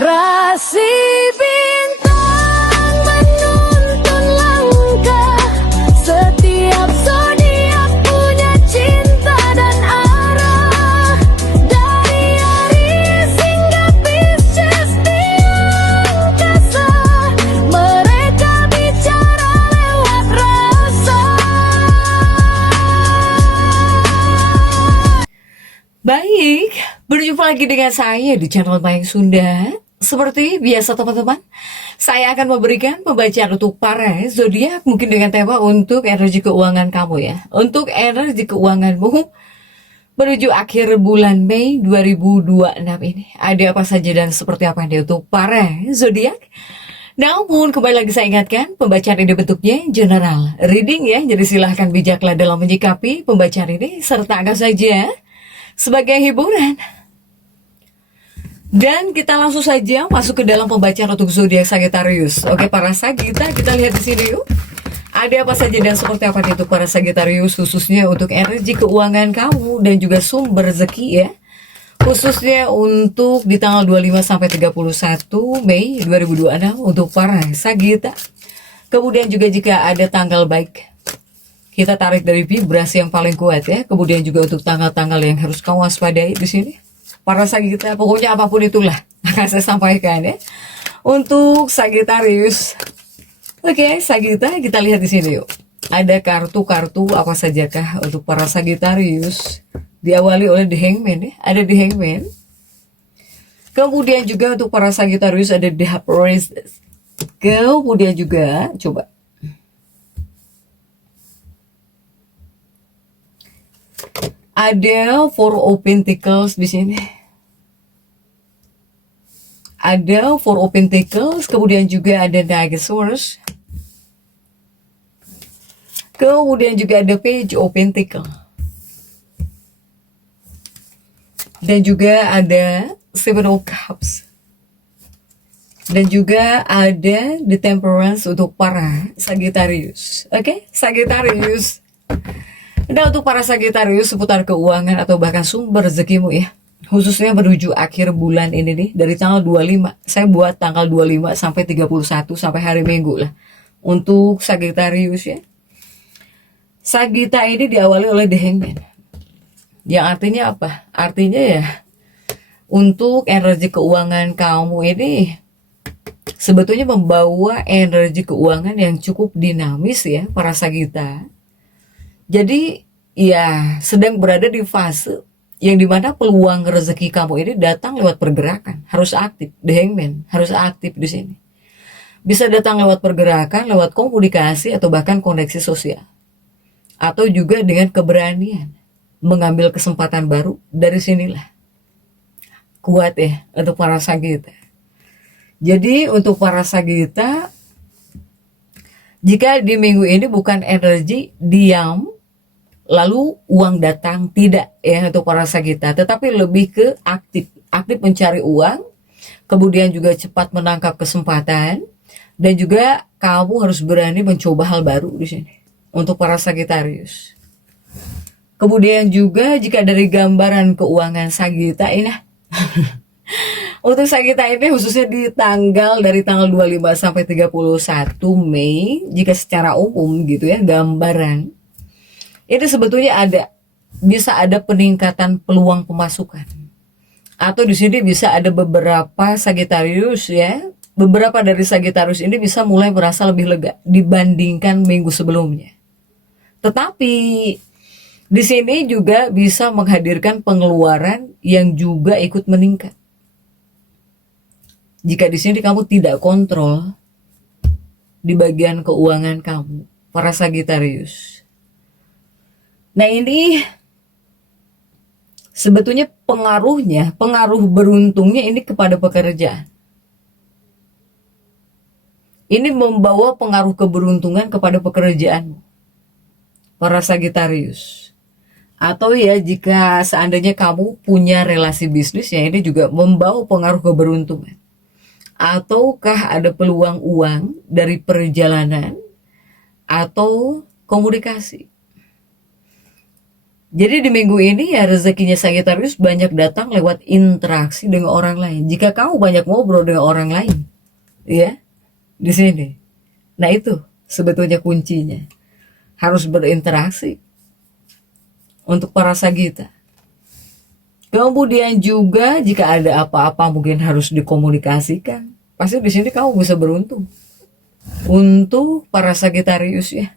Rasi bintang menuntun langkah, setiap zodiak punya cinta dan arah. Dari Aries hingga Pisces di angkasa, mereka bicara lewat rasa. Baik, berjumpa lagi dengan saya di channel Mayang Sunda. Seperti biasa teman-teman, saya akan memberikan pembacaan untuk para zodiak mungkin dengan tema untuk energi keuangan kamu ya. Untuk energi keuanganmu menuju akhir bulan Mei 2026 ini. Ada apa saja dan seperti apa ini untuk para zodiak? Namun kembali lagi saya ingatkan, pembacaan ini bentuknya general reading ya. Jadi silahkan bijaklah dalam menyikapi pembacaan ini serta anggap saja sebagai hiburan. Dan kita langsung saja masuk ke dalam pembacaan untuk zodiak Sagittarius. Oke, para Sagitta, kita lihat di sini yuk. Ada apa saja dan seperti apa nih untuk para Sagittarius, khususnya untuk energi keuangan kamu dan juga sumber rezeki ya. Khususnya untuk di tanggal 25 sampai 31 Mei 2026 untuk para Sagitta. Kemudian juga jika ada tanggal baik, kita tarik dari vibrasi yang paling kuat ya. Kemudian juga untuk tanggal-tanggal yang harus kamu waspadai di sini. Para Sagitta, pokoknya apapun itulah akan saya sampaikan ya. Untuk Sagittarius. Oke, Sagitta, kita lihat di sini yuk. Ada kartu-kartu apa sajakah untuk para Sagittarius? Diawali oleh The Hangman ya. Ada The Hangman. Kemudian juga untuk para Sagittarius ada The Princess. Kemudian juga coba ada Four of Pentacles di sini. Ada Four of Pentacles, kemudian juga ada Knight of Swords. Kemudian juga ada Page of Pentacles. Dan juga ada Seven of Cups. Dan juga ada The Temperance untuk para Sagittarius. Oke, Sagittarius. Nah, untuk para Sagittarius seputar keuangan atau bahkan sumber rezekimu ya. Khususnya menuju akhir bulan ini nih, dari tanggal 25. Saya buat tanggal 25 sampai 31 sampai hari Minggu lah. Untuk Sagittarius ya. Sagitta ini diawali oleh The Hangman. Yang artinya apa? Artinya ya, untuk energi keuangan kamu ini sebetulnya membawa energi keuangan yang cukup dinamis ya, para Sagitta. Jadi ya sedang berada di fase yang dimana peluang rezeki kamu ini datang lewat pergerakan, harus aktif. The Hangman harus aktif di sini. Bisa datang lewat pergerakan, lewat komunikasi atau bahkan koneksi sosial, atau juga dengan keberanian mengambil kesempatan baru. Dari sinilah kuat ya untuk para Sagitta. Jadi untuk para Sagitta, jika di minggu ini bukan energi diam lalu uang datang, tidak ya untuk para Sagitta, tetapi lebih ke aktif mencari uang, kemudian juga cepat menangkap kesempatan, dan juga kamu harus berani mencoba hal baru di sini untuk para Sagittarius. Kemudian juga jika dari gambaran keuangan Sagitta ini untuk Sagitta ini khususnya di dari tanggal 25 sampai 31 Mei, jika secara umum gitu ya gambaran, ini sebetulnya bisa ada peningkatan peluang pemasukan. Atau di sini bisa ada beberapa Sagittarius ya, beberapa dari Sagittarius ini bisa mulai merasa lebih lega dibandingkan minggu sebelumnya. Tetapi di sini juga bisa menghadirkan pengeluaran yang juga ikut meningkat. Jika di sini kamu tidak kontrol di bagian keuangan kamu, para Sagittarius. Nah ini sebetulnya pengaruh beruntungnya ini kepada pekerjaan. Ini membawa pengaruh keberuntungan kepada pekerjaanmu, para Sagittarius. Atau ya jika seandainya kamu punya relasi bisnis ya, ini juga membawa pengaruh keberuntungan. Ataukah ada peluang uang dari perjalanan atau komunikasi. Jadi di minggu ini ya rezekinya Sagittarius banyak datang lewat interaksi dengan orang lain. Jika kamu banyak ngobrol dengan orang lain, ya, di sini. Nah itu sebetulnya kuncinya. Harus berinteraksi untuk para Sagita. Kemudian juga jika ada apa-apa mungkin harus dikomunikasikan. Pasti di sini kamu bisa beruntung. Untuk para Sagittarius ya.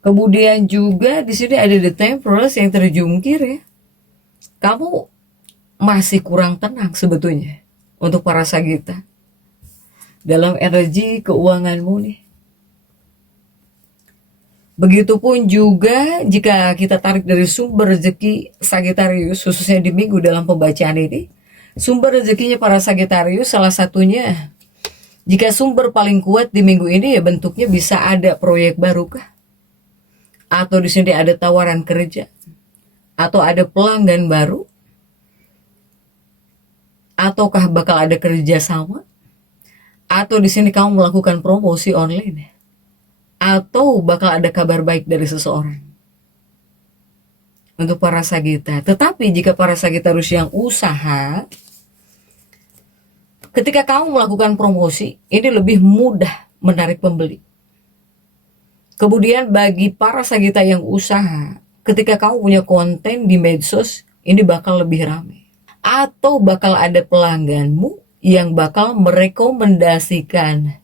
Kemudian juga di sini ada the Temperance yang terjungkir ya. Kamu masih kurang tenang sebetulnya untuk para Sagita dalam energi keuanganmu nih. Begitupun juga jika kita tarik dari sumber rezeki Sagittarius, khususnya di minggu dalam pembacaan ini, sumber rezekinya para Sagittarius salah satunya, jika sumber paling kuat di minggu ini ya bentuknya bisa ada proyek baru kah? Atau di sini ada tawaran kerja, atau ada pelanggan baru, ataukah bakal ada kerjasama, atau di sini kamu melakukan promosi online, atau bakal ada kabar baik dari seseorang untuk para Sagita. Tetapi jika para Sagittarius yang usaha, ketika kamu melakukan promosi, ini lebih mudah menarik pembeli. Kemudian bagi para Sagita yang usaha, ketika kamu punya konten di medsos, ini bakal lebih ramai. Atau bakal ada pelangganmu yang bakal merekomendasikan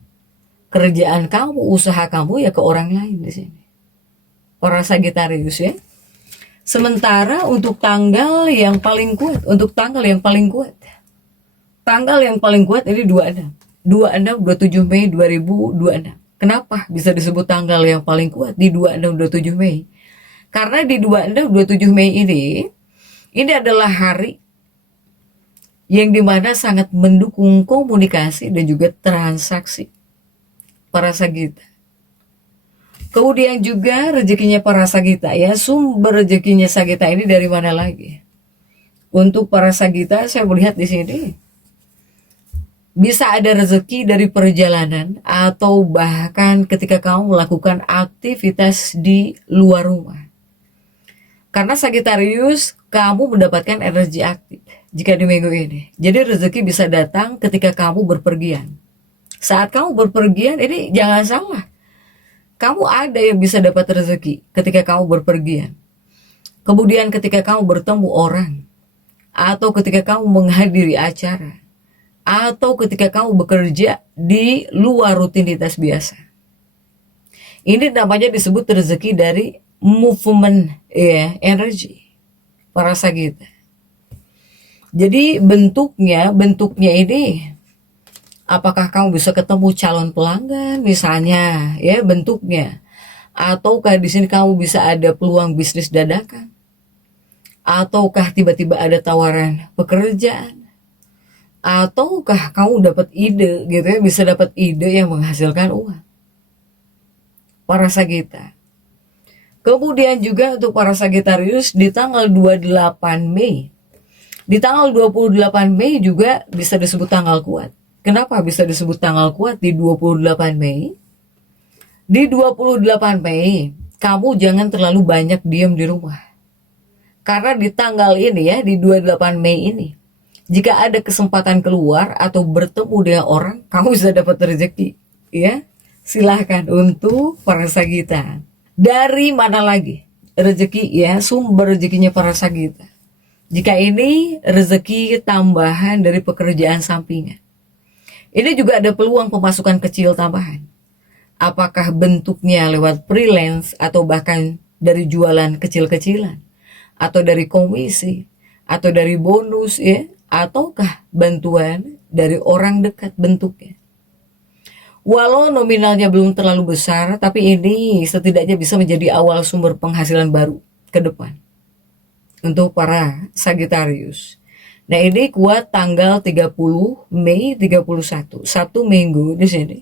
kerjaan kamu, usaha kamu ya ke orang lain di sini. Para Sagittarius ya. Sementara untuk tanggal yang paling kuat, tanggal yang paling kuat ini 26 27 Mei 2026. Kenapa bisa disebut tanggal yang paling kuat di 26-27 Mei? Karena di 26-27 Mei ini adalah hari yang dimana sangat mendukung komunikasi dan juga transaksi para Sagita. Kemudian juga rezekinya para Sagita ya, sumber rezekinya Sagita ini dari mana lagi? Untuk para Sagita saya melihat di sini bisa ada rezeki dari perjalanan atau bahkan ketika kamu melakukan aktivitas di luar rumah. Karena Sagittarius, kamu mendapatkan energi aktif jika di minggu ini. Jadi rezeki bisa datang ketika kamu berpergian. Saat kamu berpergian, ini jangan salah. Kamu ada yang bisa dapat rezeki ketika kamu berpergian. Kemudian ketika kamu bertemu orang, atau ketika kamu menghadiri acara, atau ketika kamu bekerja di luar rutinitas biasa. Ini namanya disebut rezeki dari movement ya, energi para Sagita. Jadi bentuknya ini apakah kamu bisa ketemu calon pelanggan misalnya ya bentuknya, ataukah di sini kamu bisa ada peluang bisnis dadakan, ataukah tiba-tiba ada tawaran pekerjaan, ataukah kamu dapat ide gitu ya, bisa dapat ide yang menghasilkan uang para Sagita. Kemudian juga untuk para Sagittarius di tanggal 28 Mei, di tanggal 28 Mei juga bisa disebut tanggal kuat. Kenapa bisa disebut tanggal kuat di 28 Mei? Di 28 Mei kamu jangan terlalu banyak diam di rumah, karena di tanggal ini ya, di 28 Mei ini, jika ada kesempatan keluar atau bertemu dengan orang, kamu bisa dapat rezeki, ya. Silahkan untuk para Sagita. Dari mana lagi rezeki ya, sumber rezekinya para Sagita? Jika ini rezeki tambahan dari pekerjaan sampingan, ini juga ada peluang pemasukan kecil tambahan. Apakah bentuknya lewat freelance atau bahkan dari jualan kecil-kecilan, atau dari komisi, atau dari bonus ya, ataukah bantuan dari orang dekat bentuknya. Walau nominalnya belum terlalu besar, tapi ini setidaknya bisa menjadi awal sumber penghasilan baru ke depan untuk para Sagittarius. Nah ini kuat tanggal 30 Mei 31, satu minggu di sini.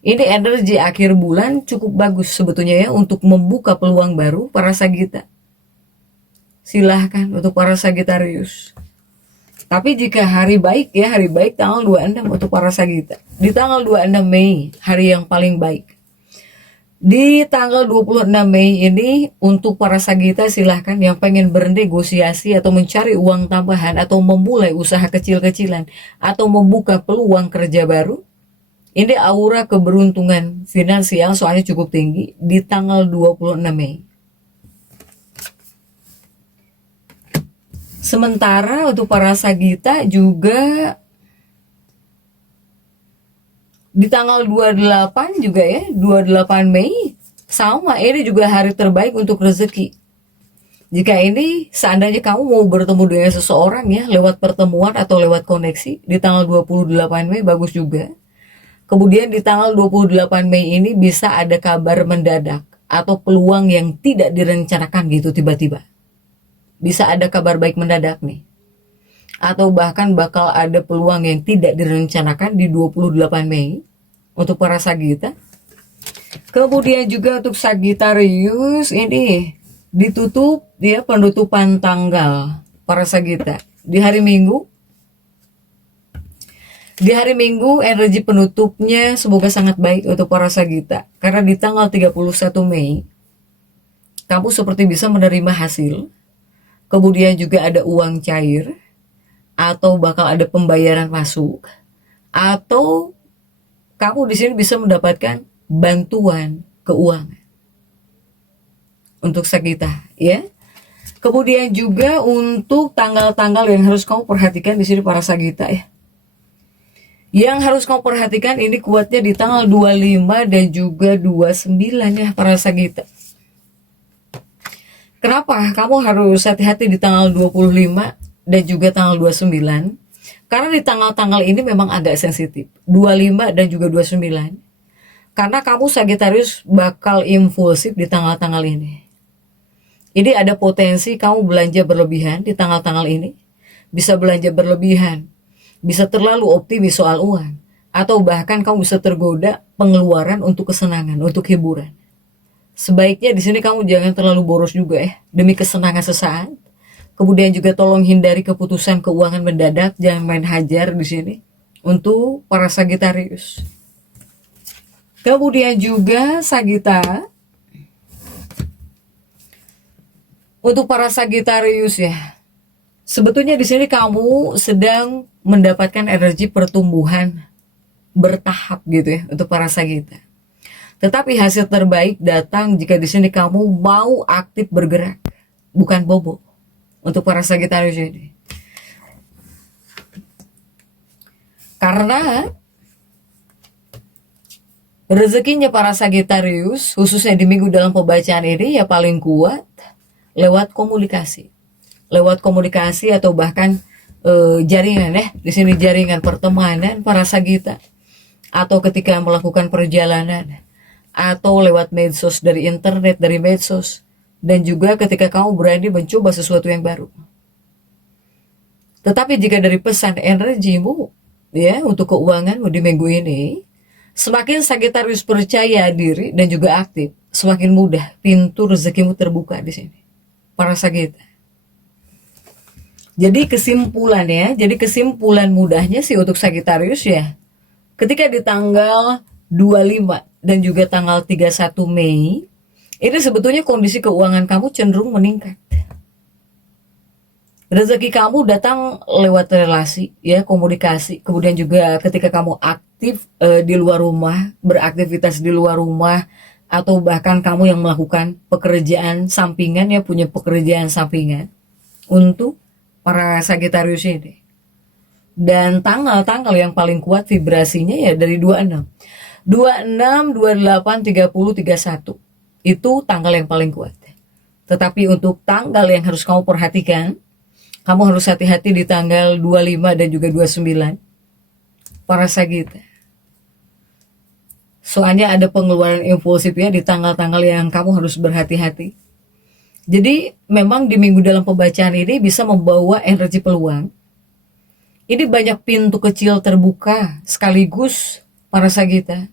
Ini energi akhir bulan cukup bagus sebetulnya ya untuk membuka peluang baru para Sagita. Silahkan untuk para Sagittarius. Tapi jika hari baik ya, hari baik tanggal 26 untuk para Sagita. Di tanggal 26 Mei, hari yang paling baik. Di tanggal 26 Mei ini untuk para Sagita silahkan yang pengen bernegosiasi atau mencari uang tambahan atau memulai usaha kecil-kecilan atau membuka peluang kerja baru. Ini aura keberuntungan finansial soalnya cukup tinggi di tanggal 26 Mei. Sementara untuk para Sagita juga di tanggal 28 juga ya, 28 Mei sama, ini juga hari terbaik untuk rezeki. Jika ini seandainya kamu mau bertemu dengan seseorang ya lewat pertemuan atau lewat koneksi di tanggal 28 Mei bagus juga. Kemudian di tanggal 28 Mei ini bisa ada kabar mendadak atau peluang yang tidak direncanakan gitu tiba-tiba. Bisa ada kabar baik mendadak nih. Atau bahkan bakal ada peluang yang tidak direncanakan di 28 Mei untuk para Sagita. Kemudian juga untuk Sagittarius ini ditutup ya, penutupan tanggal para Sagita di hari Minggu. Di hari Minggu energi penutupnya semoga sangat baik untuk para Sagita karena di tanggal 31 Mei kamu seperti bisa menerima hasil. Kemudian juga ada uang cair atau bakal ada pembayaran masuk, atau kamu di sini bisa mendapatkan bantuan keuangan untuk Sagita ya. Kemudian juga untuk tanggal-tanggal yang harus kamu perhatikan di sini para Sagita ya. Yang harus kamu perhatikan ini kuatnya di tanggal 25 dan juga 29 ya para Sagita. Kenapa kamu harus hati-hati di tanggal 25 dan juga tanggal 29? Karena di tanggal-tanggal ini memang agak sensitif. 25 dan juga 29. Karena kamu Sagittarius bakal impulsif di tanggal-tanggal ini. Ini ada potensi kamu belanja berlebihan di tanggal-tanggal ini. Bisa belanja berlebihan. Bisa terlalu optimis soal uang. Atau bahkan kamu bisa tergoda pengeluaran untuk kesenangan, untuk hiburan. Sebaiknya di sini kamu jangan terlalu boros juga ya, demi kesenangan sesaat. Kemudian juga tolong hindari keputusan keuangan mendadak, jangan main hajar di sini untuk para Sagittarius. Kemudian juga Sagita, untuk para Sagittarius ya, sebetulnya di sini kamu sedang mendapatkan energi pertumbuhan bertahap gitu ya untuk para Sagita. Tetapi hasil terbaik datang jika di sini kamu mau aktif bergerak, bukan bobo untuk para Sagittarius ini. Karena rezekinya para Sagittarius, khususnya di minggu dalam pembacaan ini ya paling kuat lewat komunikasi. Lewat komunikasi atau bahkan jaringan ya. Di sini jaringan pertemanan para Sagita. Atau ketika melakukan perjalanan. Atau lewat medsos, dari internet, dari medsos, dan juga ketika kamu berani mencoba sesuatu yang baru. Tetapi jika dari pesan energimu ya untuk keuanganmu di minggu ini, semakin Sagittarius percaya diri dan juga aktif, semakin mudah pintu rezekimu terbuka di sini para Sagita. Jadi kesimpulan mudahnya sih untuk Sagittarius ya, ketika di tanggal 25 dan juga tanggal 31 Mei, ini sebetulnya kondisi keuangan kamu cenderung meningkat. Rezeki kamu datang lewat relasi, ya, komunikasi. Kemudian juga ketika kamu aktif di luar rumah, beraktivitas di luar rumah, atau bahkan kamu yang melakukan pekerjaan sampingan, ya, punya pekerjaan sampingan untuk para Sagittarius ini. Dan tanggal-tanggal yang paling kuat vibrasinya ya dari 26, 28, 30, 31. Itu tanggal yang paling kuat. Tetapi untuk tanggal yang harus kamu perhatikan, kamu harus hati-hati di tanggal 25 dan juga 29. Para Sagita. Soalnya ada pengeluaran impulsifnya di tanggal-tanggal yang kamu harus berhati-hati. Jadi memang di minggu dalam pembacaan ini bisa membawa energi peluang. Ini banyak pintu kecil terbuka sekaligus para Sagita.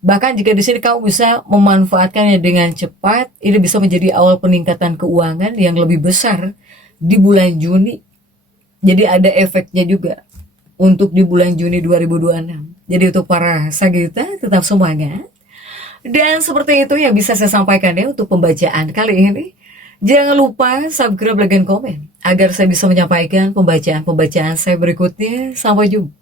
Bahkan jika di sini kamu bisa memanfaatkannya dengan cepat, ini bisa menjadi awal peningkatan keuangan yang lebih besar di bulan Juni. Jadi ada efeknya juga untuk di bulan Juni 2026. Jadi untuk para Sagita tetap semangat. Dan seperti itu yang bisa saya sampaikan ya untuk pembacaan kali ini. Jangan lupa subscribe, like, dan komen agar saya bisa menyampaikan pembacaan-pembacaan saya berikutnya. Sampai jumpa.